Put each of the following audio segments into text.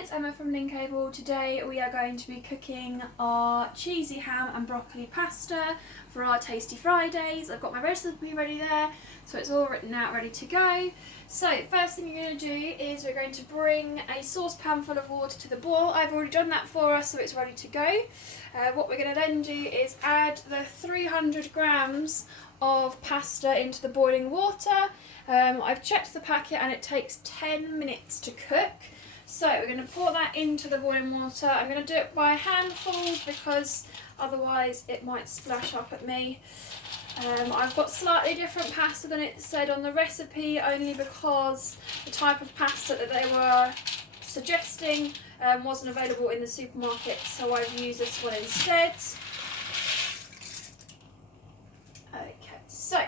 it's Emma from Linkable. Today we are going to be cooking our cheesy ham and broccoli pasta for our Tasty Fridays. I've got my recipe ready there, so it's all written out, ready to go. So first thing you're going to do is we're going to bring a saucepan full of water to the boil. I've already done that for us, so it's ready to go. What we're going to then do is add the 300 grams of pasta into the boiling water. I've checked the packet and it takes 10 minutes to cook. So we're going to pour that into the boiling water. I'm going to do it by handfuls because otherwise it might splash up at me. I've got slightly different pasta than it said on the recipe, only because the type of pasta that they were suggesting wasn't available in the supermarket, so I've used this one instead. Okay, so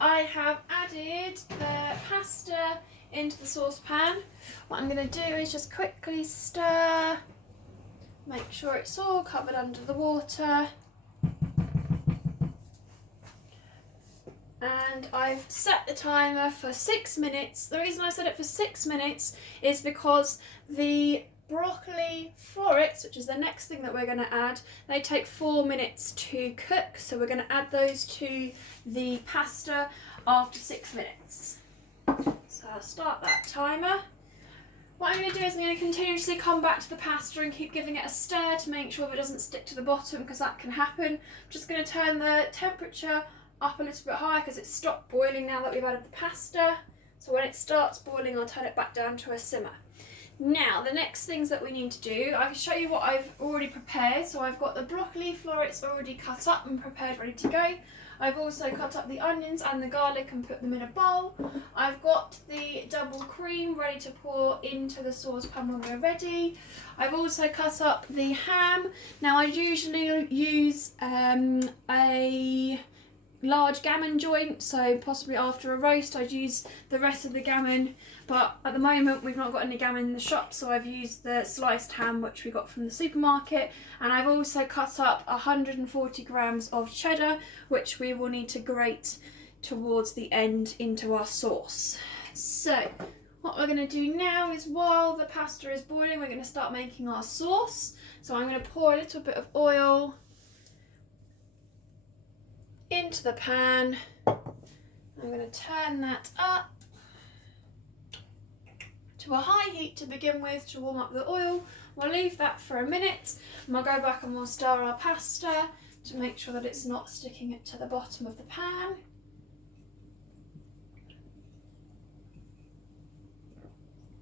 I have added the pasta into the saucepan. What I'm going to do is just quickly stir, make sure it's all covered under the water. And I've set the timer for 6 minutes. The reason I set it for 6 minutes is because the broccoli florets, which is the next thing that we're going to add, they take 4 minutes to cook. So we're going to add those to the pasta after 6 minutes. So I'll start that timer. What I'm going to do is I'm going to continuously come back to the pasta and keep giving it a stir to make sure that it doesn't stick to the bottom, because that can happen. I'm just going to turn the temperature up a little bit higher because it's stopped boiling now that we've added the pasta. So when it starts boiling, I'll turn it back down to a simmer. Now, the next things that we need to do, I can show you what I've already prepared. So I've got the broccoli florets already cut up and prepared, ready to go. I've also cut up the onions and the garlic and put them in a bowl. I've got the double cream ready to pour into the saucepan when we're ready. I've also cut up the ham. Now, I usually use a large gammon joint, so possibly after a roast I'd use the rest of the gammon, but at the moment we've not got any gammon in the shop, so I've used the sliced ham which we got from the supermarket. And I've also cut up 140 grams of cheddar, which we will need to grate towards the end into our sauce. So what we're going to do now is, while the pasta is boiling, we're going to start making our sauce. So I'm going to pour a little bit of oil into the pan. I'm going to turn that up to a high heat to begin with to warm up the oil. We'll leave that for a minute and we'll go back and we'll stir our pasta to make sure that it's not sticking it to the bottom of the pan.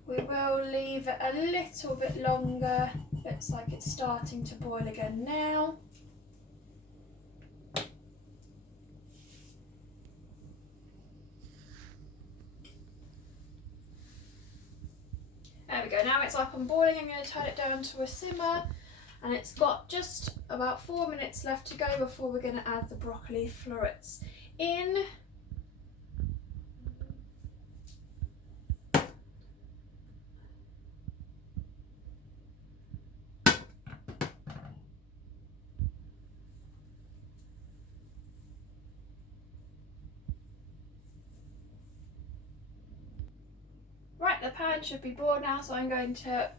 We will leave it a little bit longer. Looks like it's starting to boil again now. There we go, now it's up and boiling. I'm going to turn it down to a simmer, and it's got just about 4 minutes left to go before we're going to add the broccoli florets in. Right, the pan should be boiled now, so I'm going to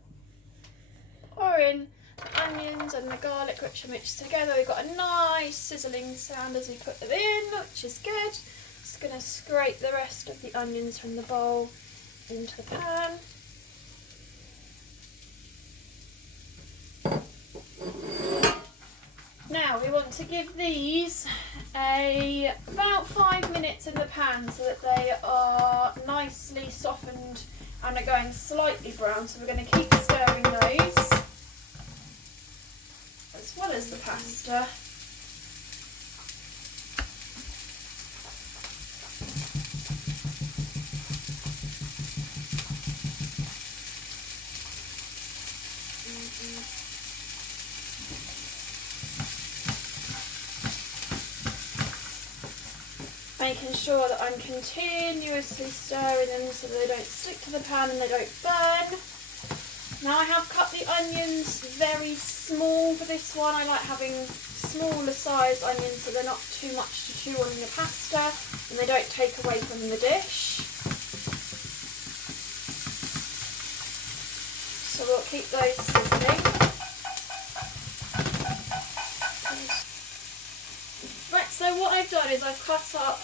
pour in the onions and the garlic, which are mixed together. We've got a nice sizzling sound as we put them in, which is good. Just going to scrape the rest of the onions from the bowl into the pan. Now we want to give these about 5 minutes in the pan so that they are nicely softened and are going slightly brown. So we're going to keep stirring those as well as the pasta. Making sure that I'm continuously stirring them so they don't stick to the pan and they don't burn. Now I have cut the onions very small for this one. I like having smaller sized onions so they're not too much to chew on in your pasta and they don't take away from the dish. So so we'll keep those sizzling. Right, so what I've done is I've cut up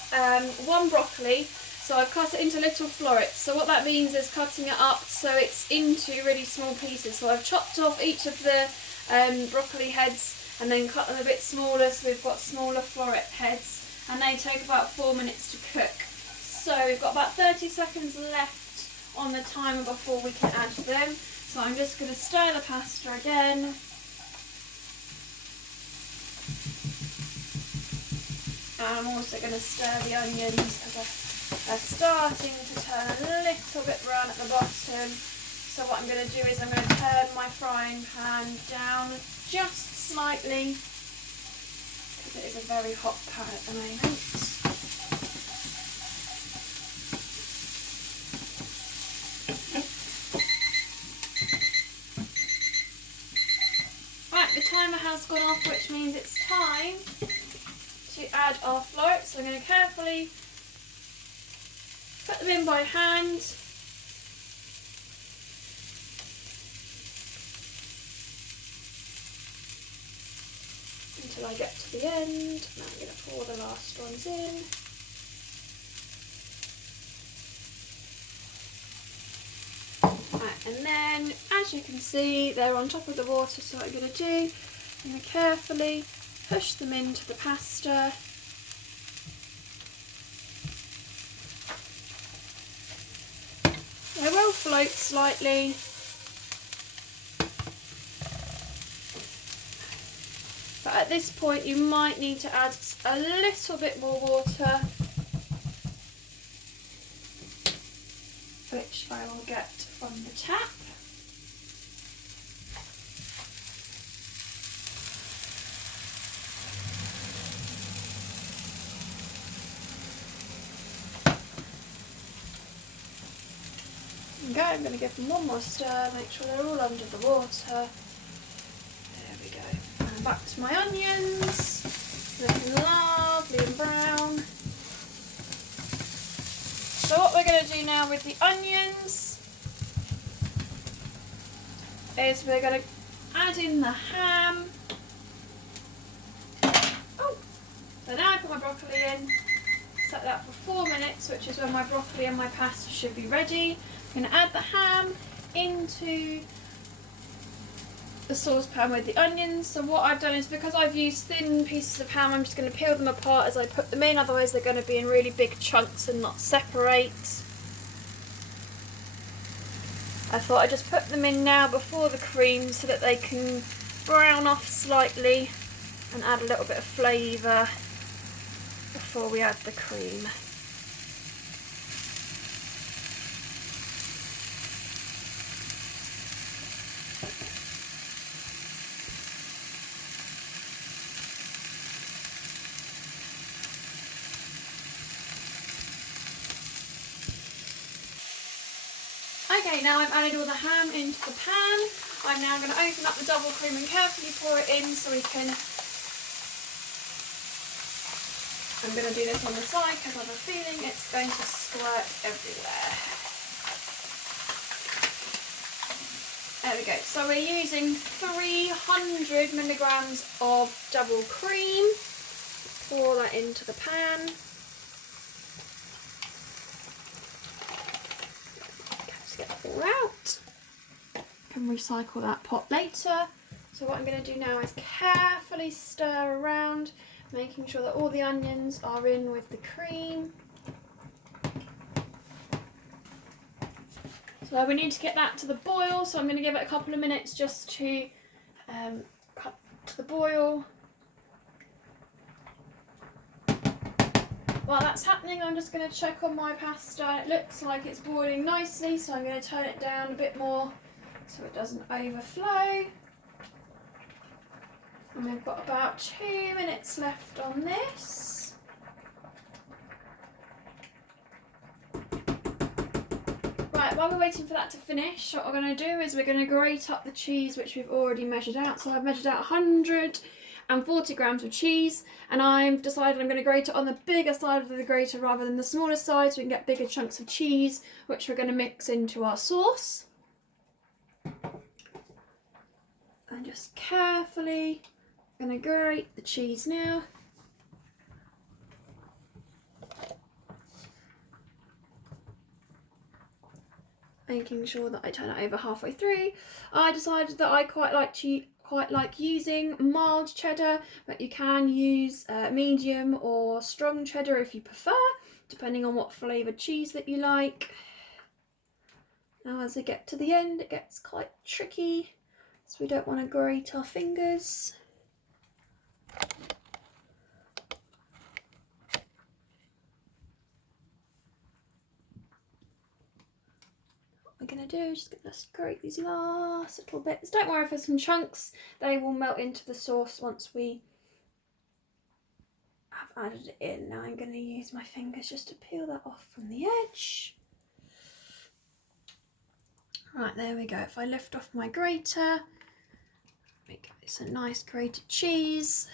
one broccoli, so I've cut it into little florets. So what that means is cutting it up so it's into really small pieces. So I've chopped off each of the broccoli heads and then cut them a bit smaller, so we've got smaller floret heads, and they take about 4 minutes to cook. So we've got about 30 seconds left on the timer before we can add them. So I'm just going to stir the pasta again. And I'm also going to stir the onions because they're starting to turn a little bit brown at the bottom. So what I'm going to do is I'm going to turn my frying pan down just slightly because it is a very hot pan at the moment. Right, the timer has gone off, which means it's time to add our florets. So I'm going to carefully put them in by hand. Until I get to the end. Now I'm going to pour the last ones in. Right, and then as you can see they're on top of the water, so what I'm going to do, I'm going to carefully push them into the pasta. They will float slightly. But at this point you might need to add a little bit more water, which I will get from the tap. Okay, I'm going to give them one more stir, make sure they're all under the water. There we go. And back to my onions, looking lovely and brown. So what we're going to do now with the onions is we're going to add in the ham. Oh, so now I put my broccoli in, set that for 4 minutes, which is when my broccoli and my pasta should be ready. I'm going to add the ham into the saucepan with the onions. So what I've done is, because I've used thin pieces of ham, I'm just going to peel them apart as I put them in, otherwise they're going to be in really big chunks and not separate. I thought I'd just put them in now before the cream so that they can brown off slightly and add a little bit of flavour before we add the cream. Okay, now I've added all the ham into the pan. I'm now going to open up the double cream and carefully pour it in so we can... I'm going to do this on the side because I have a feeling it's going to squirt everywhere. There we go. So we're using 300 milligrams of double cream. Pour that into the pan. Get it all out. Can recycle that pot later. So what I'm going to do now is carefully stir around, making sure that all the onions are in with the cream. So we need to get that to the boil, so I'm going to give it a couple of minutes just to cut to the boil. While that's happening, I'm just going to check on my pasta. It looks like it's boiling nicely, so I'm going to turn it down a bit more so it doesn't overflow. And we've got about 2 minutes left on this. Right, while we're waiting for that to finish, what we're going to do is we're going to grate up the cheese, which we've already measured out. So I've measured out 140 grams of cheese, and I've decided I'm going to grate it on the bigger side of the grater rather than the smaller side, so we can get bigger chunks of cheese, which we're going to mix into our sauce. And just carefully, I'm going to grate the cheese now. Making sure that I turn it over halfway through. I decided that I quite like using mild cheddar, but you can use medium or strong cheddar if you prefer, depending on what flavoured cheese that you like. Now as I get to the end, it gets quite tricky, so we don't want to grate our fingers. What we're going to do is just going to grate these last little bits. Don't worry if there's some chunks, they will melt into the sauce once we have added it in. Now I'm going to use my fingers just to peel that off from the edge. Right, there we go. If I lift off my grater, make this a nice grated cheese.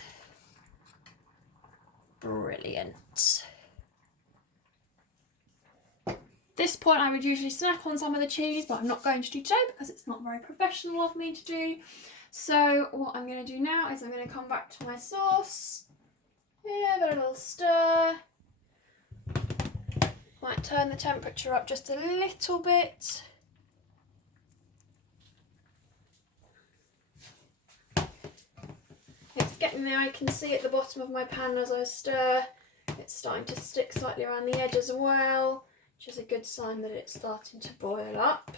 Brilliant. This point I would usually snack on some of the cheese, but I'm not going to do today because it's not very professional of me to do. So what I'm going to do now is I'm going to come back to my sauce, give it a little stir, might turn the temperature up just a little bit. It's getting there, I can see at the bottom of my pan as I stir, it's starting to stick slightly around the edge as well, which is a good sign that it's starting to boil up.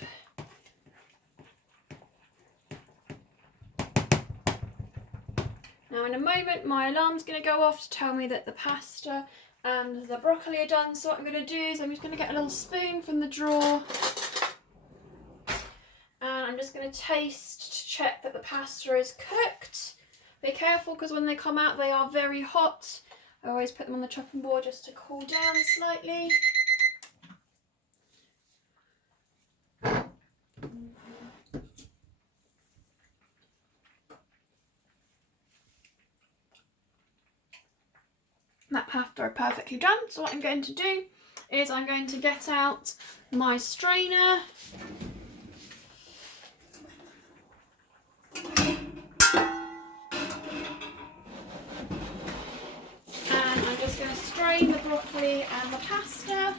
Now in a moment my alarm's going to go off to tell me that the pasta and the broccoli are done, so what I'm going to do is I'm just going to get a little spoon from the drawer and I'm just going to taste to check that the pasta is cooked. Be careful because when they come out they are very hot. I always put them on the chopping board just to cool down slightly. That pasta are perfectly done, so what I'm going to do is I'm going to get out my strainer. Strain the broccoli and the pasta,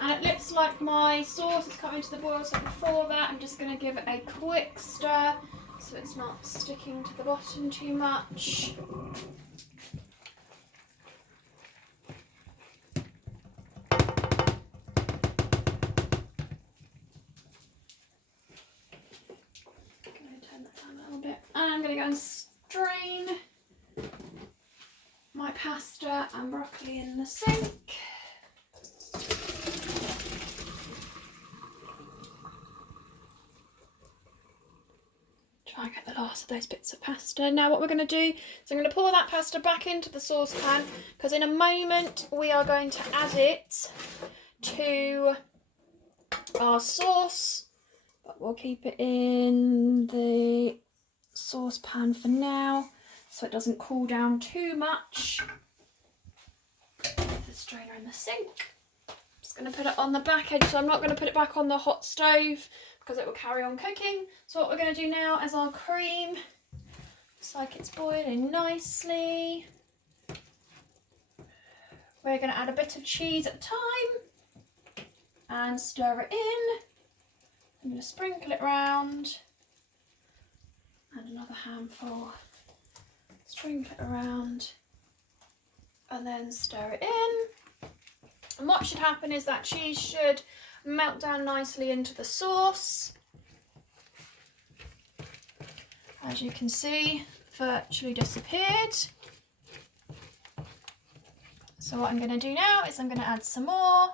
and it looks like my sauce is coming to the boil, so before that I'm just going to give it a quick stir so it's not sticking to the bottom too much. I'm going to turn that down a little bit, and I'm going to go and strain my pasta and broccoli in the sink. Try and get the last of those bits of pasta. Now what we're going to do is I'm going to pour that pasta back into the saucepan because in a moment we are going to add it to our sauce, but we'll keep it in the saucepan for now so it doesn't cool down too much. The strainer in the sink. Just going to put it on the back edge, so I'm not going to put it back on the hot stove because it will carry on cooking. So what we're going to do now is our cream. Looks like it's boiling nicely. We're going to add a bit of cheese at a time and stir it in. I'm going to sprinkle it round, and another handful. Sprinkle it around and then stir it in. And what should happen is that cheese should melt down nicely into the sauce. As you can see, virtually disappeared. So what I'm going to do now is I'm going to add some more,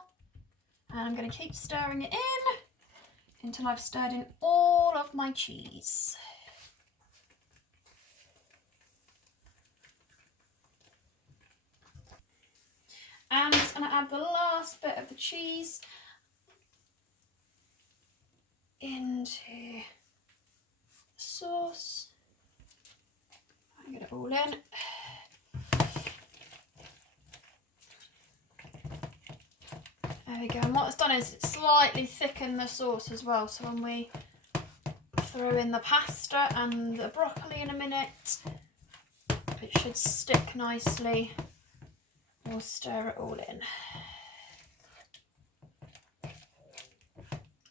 and I'm going to keep stirring it in until I've stirred in all of my cheese. And I'm just going to add the last bit of the cheese into the sauce. I get it all in. There we go. And what it's done is it's slightly thickened the sauce as well, so when we throw in the pasta and the broccoli in a minute. It should stick nicely. We'll stir it all in.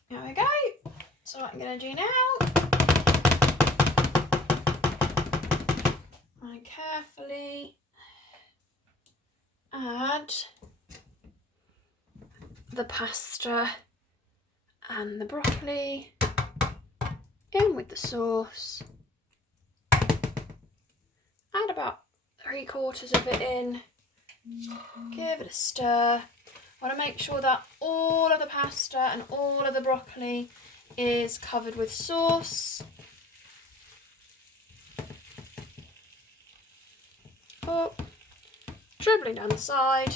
There we go. So what I'm going to do now, I carefully add the pasta and the broccoli in with the sauce. Add about 3/4 of it in. Give it a stir. I want to make sure that all of the pasta and all of the broccoli is covered with sauce. Oh, dribbling down the side.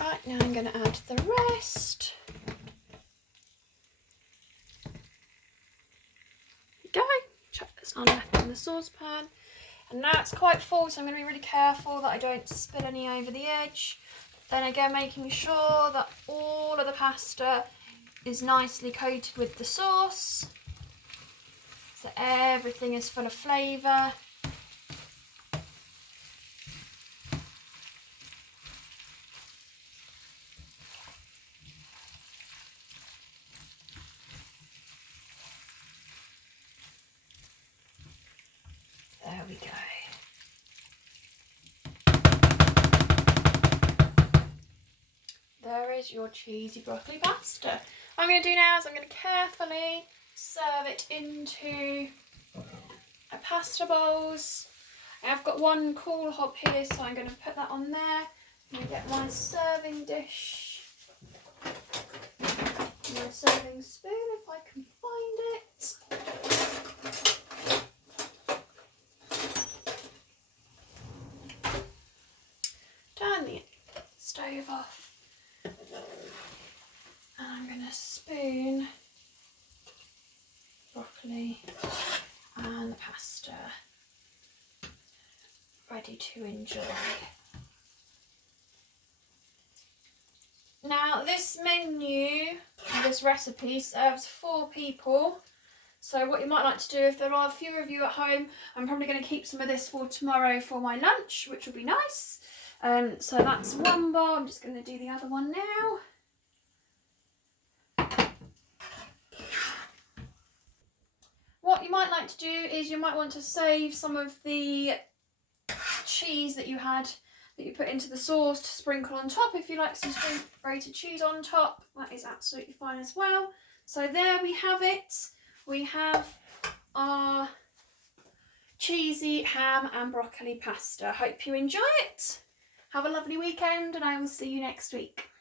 Right, now I'm going to add the rest. Go. Chuck this on left in the saucepan. And now it's quite full, so I'm going to be really careful that I don't spill any over the edge. Then again, making sure that all of the pasta is nicely coated with the sauce, so everything is full of flavour. There we go. There is your cheesy broccoli pasta. What I'm going to do now is I'm going to carefully serve it into a pasta bowls. I've got one cool hob here, so I'm going to put that on there. I'm going to get my serving dish, my serving spoon if I can find it. Turn the stove off. And I'm going to spoon broccoli and the pasta ready to enjoy. Now this menu, this recipe serves 4 people. So what you might like to do, if there are a few of you at home, I'm probably going to keep some of this for tomorrow for my lunch, which will be nice. So that's one bowl. I'm just going to do the other one now. What you might like to do is you might want to save some of the cheese that you had, that you put into the sauce, to sprinkle on top. If you like some grated cheese on top, that is absolutely fine as well. So there we have it. We have our cheesy ham and broccoli pasta. Hope you enjoy it. Have a lovely weekend, and I will see you next week.